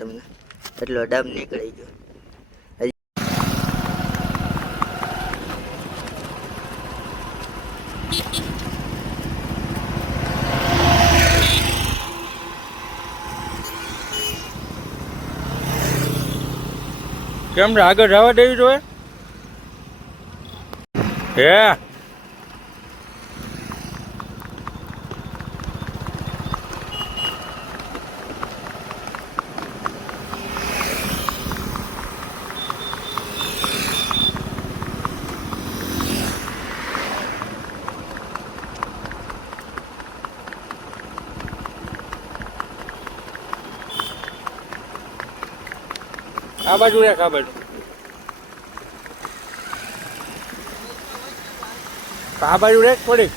તમને એટલો ડાબ નીકળી ગયો. કેમ રે આગળ જવા દેવી જોઈએ હે આ બાજુ રેખ આ બાજુ રેખ થોડી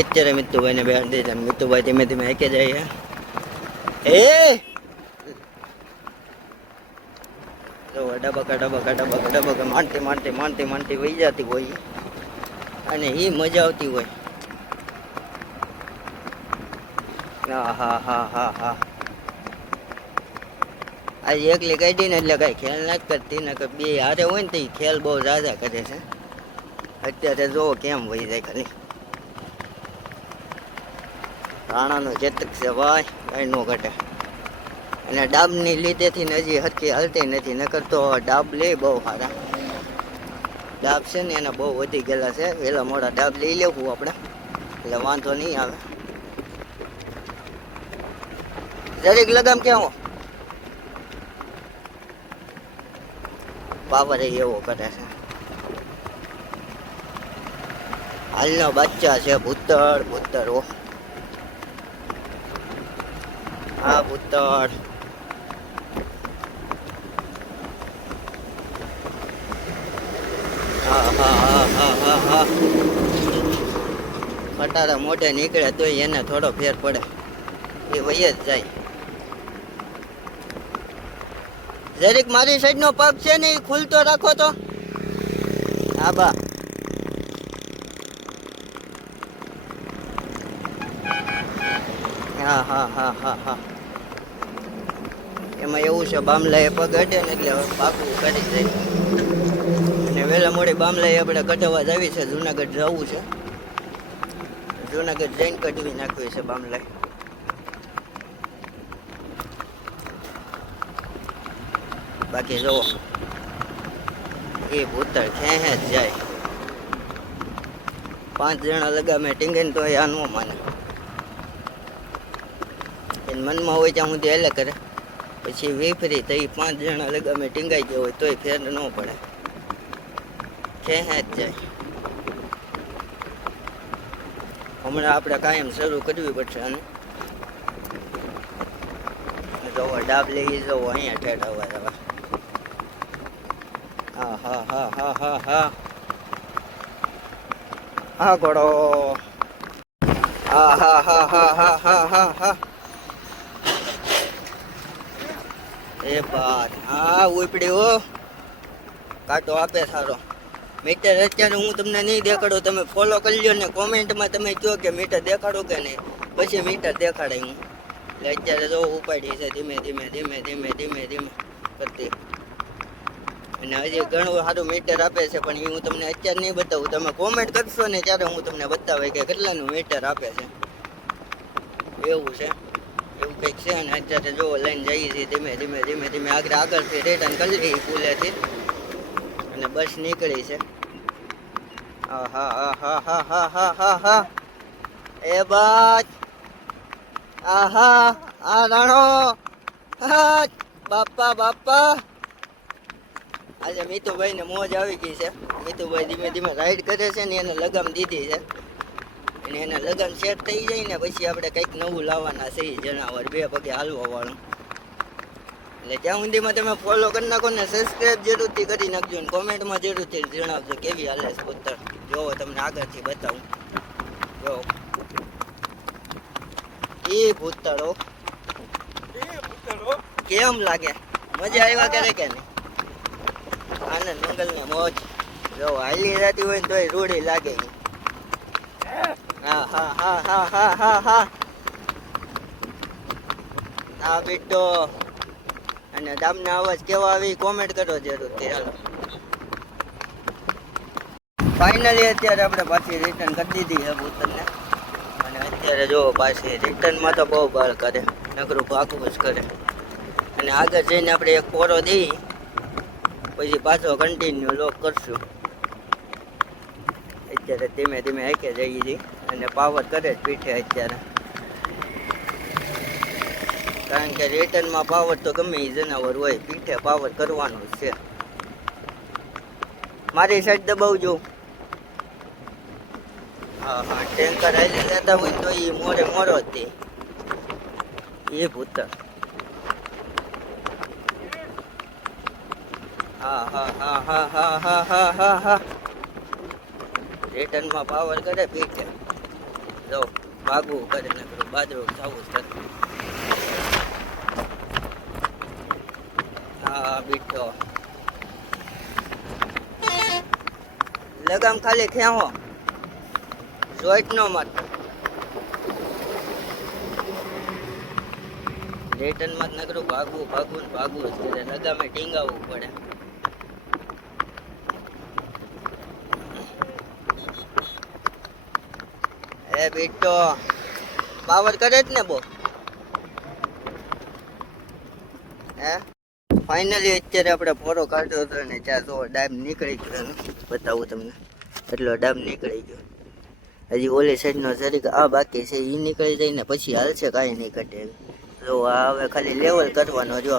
અત્યારે મિત્તુભાઈ ને બેહાડી દીધા. મિત્તુભાઈ ધીમે ધીમે હેકે જાય. એ ડબકા માંડતી વહી જતી હોય અને એ મજા આવતી હોય. હા આજે એકલી કાઢી ને એટલે કઈ ખેલ નથી કરતી ને બે હારે હોય ને તો ખેલ બહુ ઝાઝા કરે છે. અત્યારે જોવો કેમ વહી જાય ખાલી. રાણાનો ચેતક છે ભાઈ, કઈ નો ઘટે. અને ડાબની લીધેથી ને હજી હરખી હાલતી નથી. નકર તો ડાબ લે બહુ સારા. ડાબ છે ને એના બહુ વધી ગયેલા છે. વેલા મોડા ડાબ લઈ લેવું આપણે એટલે વાંધો નહીં આવે. જરીક લગામ કેવો પાવર એવો કરે છે. હાલનો બચ્ચા છે ભૂતર ઓ હા ભૂતર. હા ખટારા મોઢે નીકળે તોય એને થોડો ફેર પડે. એ વહી જ જાય. જરીક મારી સાઈડ નો પગ છે ને એ ખુલતો રાખો તો. હા બા હા એમાં એવું છે બામલા એ પગ અડે ને એટલે પાકું કરી જાય. અને વહેલા મોડી બામલા આપણે કઢાવવા જ આવી છે. જુનાગઢ જવું છે. જુનાગઢ જઈને કઢવી નાખવી છે બામલા. બાકી જુઓ એ ભૂતર ખેંચે જ જાય. 5 જણા લગામે ટીંગે ને તો એ આનું માને. મનમાં હોય ત્યાં સુધી હેલે કરે. પછી વેફરી તો 5 જણા લગામે ટીંગાઈ ગયો હોય તોય ફેર ન પડે. ખેંચે જ જાય. હમણાં આપણે કાયમ શરૂ કરવી પડશે. અને જવો ડાબ લઈ જવો અહીંયા ઠેઠ અવાજ આવે. હા ઘોડો. હા એ બાત હા ઉપડી હો. કાંટો આપે સારો. મીટર અત્યારે હું તમને નહીં દેખાડું. તમે ફોલો કરી લો ને કોમેન્ટમાં તમે કહો કે મીટર દેખાડું કે નહીં. પછી મીટર દેખાડાય હું. એટલે અત્યારે જો ઉપાડી છે ધીમે ધીમે ધીમે ધીમે ધીમે ધીમે કરતી. અને હજી ઘણું સારું મીટર આપે છે, પણ એ હું તમને અત્યારે નહીં બતાવું. તમે કોમેન્ટ કરશો ને ત્યારે હું તમને બતાવે કે કેટલાનું મીટર આપે છે. એવું છે, એવું કંઈક છે. અને અત્યારે જો લઈને જઈએ છીએ ધીમે ધીમે ધીમે ધીમે આગળથી રિટર્ન કરી લઈએ પુલેથી. અને બસ નીકળી છે. હા હા હા હા હા હા હા હા એ બાત આહા આ રાણો હા બાપા બાપા. આજે મીતુભાઈ ને મોજ આવી ગઈ છે. મીતુભાઈ ધીમે ધીમે રાઈડ કરે છે ને એને લગામ દીધી છે. અને એના લગામ સેટ થઈ જાય ને પછી આપણે કંઈક નવું લાવવાના છે. જનાવર 2 પગે હાલવા વાળું. એટલે ત્યાં સુધીમાં તમે ફોલો કરી નાખો ને સબસ્ક્રાઈબ જરૂરથી કરી નાખજો. ને કોમેન્ટમાં જરૂરથી જણાવજો કેવી હાલે છે કૂતર. જોવો તમને આગળથી બતાવું. જો એ ભૂતળો કેમ લાગે? મજા આવ્યા કરે કે નહીં? આનંદ મંગલ ને મોજ. જો હાલી જતી હોય ને તોય રૂડી લાગે. હા હા હા હા હા હા હા હા બેટો. અને ડામના અવાજ કેવા આવી કોમેન્ટ કરો જરૂરથી. હાલો ફાઇનલી અત્યારે આપણે પાછી રિટર્ન કરી દીધી છે ભૂતરને. અને અત્યારે જો પાછી રિટર્નમાં તો બહુ બળ કરે, નકરું ભાગવું જ કરે. અને આગળ જઈને આપણે એક પોરો દઈ પછી પાછો કન્ટિન્યુ લોક કરશું. અત્યારે ધીમે ધીમે હાકે જઈએ છીએ અને પાવર કરે જ પીઠે અત્યારે. કારણ કે રિટર્નમાં પાવર તો ગમે એ જનાવર હોય, પીઠે પાવર કરવાનું જ છે. મારી સાઈડ દબાવજો. હા હા ટેન્કર હાલી જતા હોય તો એ મોરે મોરો જ દે એ ભૂતર. હા હા હા હા હા હા હા હા હા રિટર્નમાં પાવર કરે પીઠે. જો ભાગવું કરે ને કરું બાજરો થવું જ કરે. હા બીઠો લગામ ખાલી ખેંચો, જોઈટ નો મારતો. રિટર્નમાં જ નકરું ભાગવું ભાગવું ને ભાગવું જ કરે. લગામે ટીંગાવવું પડે. એ બીટો પાવર કરે જ ને બહુ. હે ફાઇનલી અત્યારે આપણે ફોરો કાઢ્યો હતો ને ત્યાં તો ડાબ નીકળી ગયો. બતાવું તમને એટલો ડાબ નીકળી ગયો. હજી ઓલી સાઈડનો જરીક આ બાકી છે, એ નીકળી જાય ને પછી હાલશે કાંઈ નહીં ઘટે. જો આ હવે ખાલી લેવલ કરવાનો. જો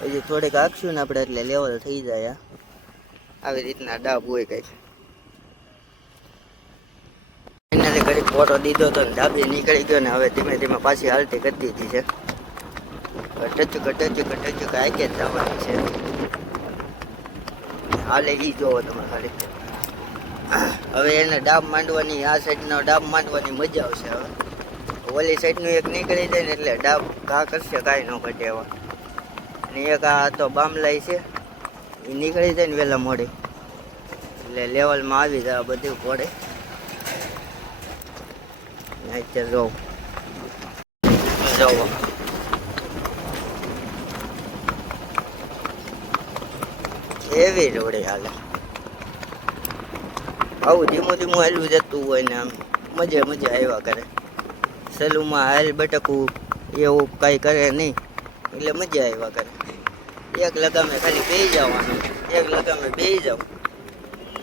હજી થોડીક આખશું ને આપણે એટલે લેવલ થઈ જાય. આવી રીતના ડાબ હોય કંઈક. ફાઇનલી ઘડીક ફોટો દીધો તો ડાબી નીકળી ગયો ને હવે ધીમે ધીમે પાછી હાલતી કરી દીધી છે. ટચુક ટચુક ટચુક હાકે જ જવાની છે. હાલે ઈ જોવો તમે ખાલી. હવે એને ડાબ માંડવાની, આ સાઈડનો ડાબ માંડવાની મજા આવશે. હવે ઓલી સાઈડનું એક નીકળી જાય ને એટલે ડાબ ઘા કરશે કાંઈ ન ઘટે એવા. અને એક આ તો બામલાઈ છે એ નીકળી જાય ને વહેલા મોડી એટલે લેવલમાં આવી જાય બધું પડે. અત્યારે જોવો જોવો એવી રોડે હાલે. આવું ધીમું ધીમું હાલવું જતું હોય ને આમ મજા મજા આવ્યા કરે. સલુમાં હાલ બટકવું એવું કાંઈ કરે નહીં એટલે મજા આવ્યા કરે. એક લગામે ખાલી બેસી જવાનું, એક લગામે બેસી જાવ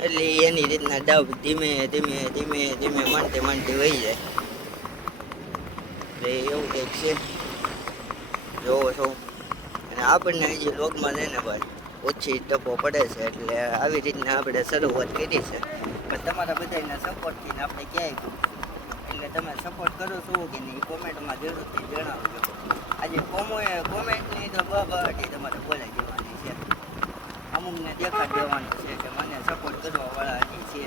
એટલે એની રીતના ડાબ ધીમે ધીમે ધીમે ધીમે માંડતે માંડતે વહી જાય. એટલે એવું કંઈક છે. જોવો છો. અને આપણને હજી લોગમાં છે ને ભાઈ ઓછી ટપો પડે છે એટલે આવી રીતના આપણે શરૂઆત કરી છે. પણ તમારા બધાના સપોર્ટથી આપણે ક્યાંય એટલે તમે સપોર્ટ કરો છો કે નહીં કોમેન્ટમાં જરૂરથી જણાવજો. આજે કોમેન્ટની તો બહાટી તમારે બોલાઈ જવાની છે. અમુકને દેખાડ દેવાનું છે કે મને સપોર્ટ કરવાવાળા હજી છે.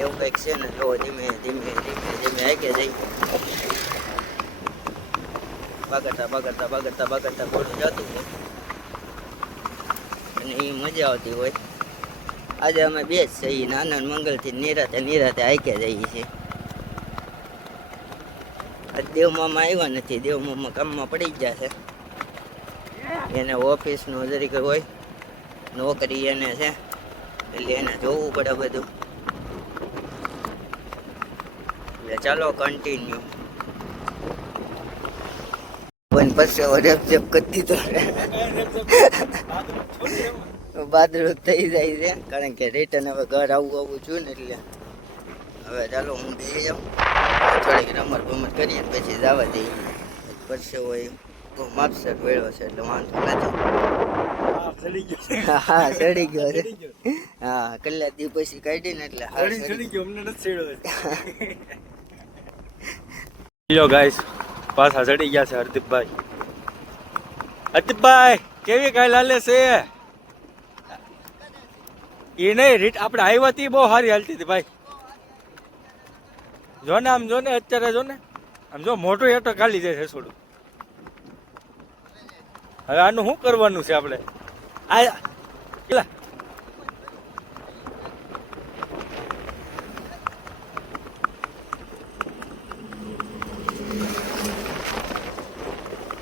એવું કંઈક છે ને જો ધીમે ધીમે ધીમે ધીમે આગે જઈ બગડતા બગડતા બગડતા બગડતા ઘોડું જતું હોય અને એ મજા આવતી હોય. આજે અમે બે જ છીએ, આનંદ મંગલથી નિરાતે નિરાતે આઈકે જઈએ છીએ. આજ દેવ મામા આવ્યા નથી. દેવ મામા કામમાં પડી ગયા છે. એને ઓફિસનું જરીક હોય, નોકરી એને છે, એટલે એને જોવું પડે બધું. એટલે ચાલો કન્ટિન્યુ. પણ પછી રેપ જેપ કરી દીધો, બાદરું થઈ જાય છે. કારણ કે રિટર્ન હવે ઘર આવું છું ને, એટલે હવે ચાલો હું બેસી જાઉં, થોડીક રમત ગમત કરીએ પછી જવા દઈએ. પછી હોય બહુ માપસર વેળો છે એટલે વાંધો નથી. હા ચડી ગયો છે. હા કલાક દી પછી કાઢી ને એટલે લો ગાઈસ, પાછા ચડી ગયા છે હરદીપભાઈ. હરદીપભાઈ કેવી કાંઈ લાલે છે એ નહીં રીટ આપણે આવ્યા હતી બહુ સારી હાલતી હતી ભાઈ. જો ને આમ જો ને અત્યારે જો ને આમ જો મોટું એટો ખાલી જાય છે થોડું. હવે આનું શું કરવાનું છે આપણે? આ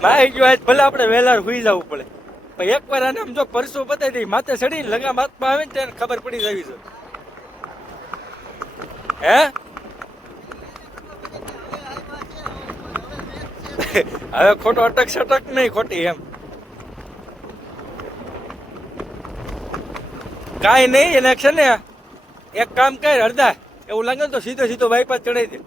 માઈ ગયો આજ ભલે આપણે વહેલા સુઈ જવું પડે, પણ એકવાર આને આમ જો પરસો બતાવી દઈ માથે ચડીને લગા હાથમાં આવે ને ત્યારે ખબર પડી જવી છે. હે હવે ખોટો અટક સટક નહીં ખોટી એમ કાંઈ નહીં. એને છે ને એક કામ કર અડધા એવું લાગે ને તો સીધો સીધો બાયપાસ ચડાવી દે.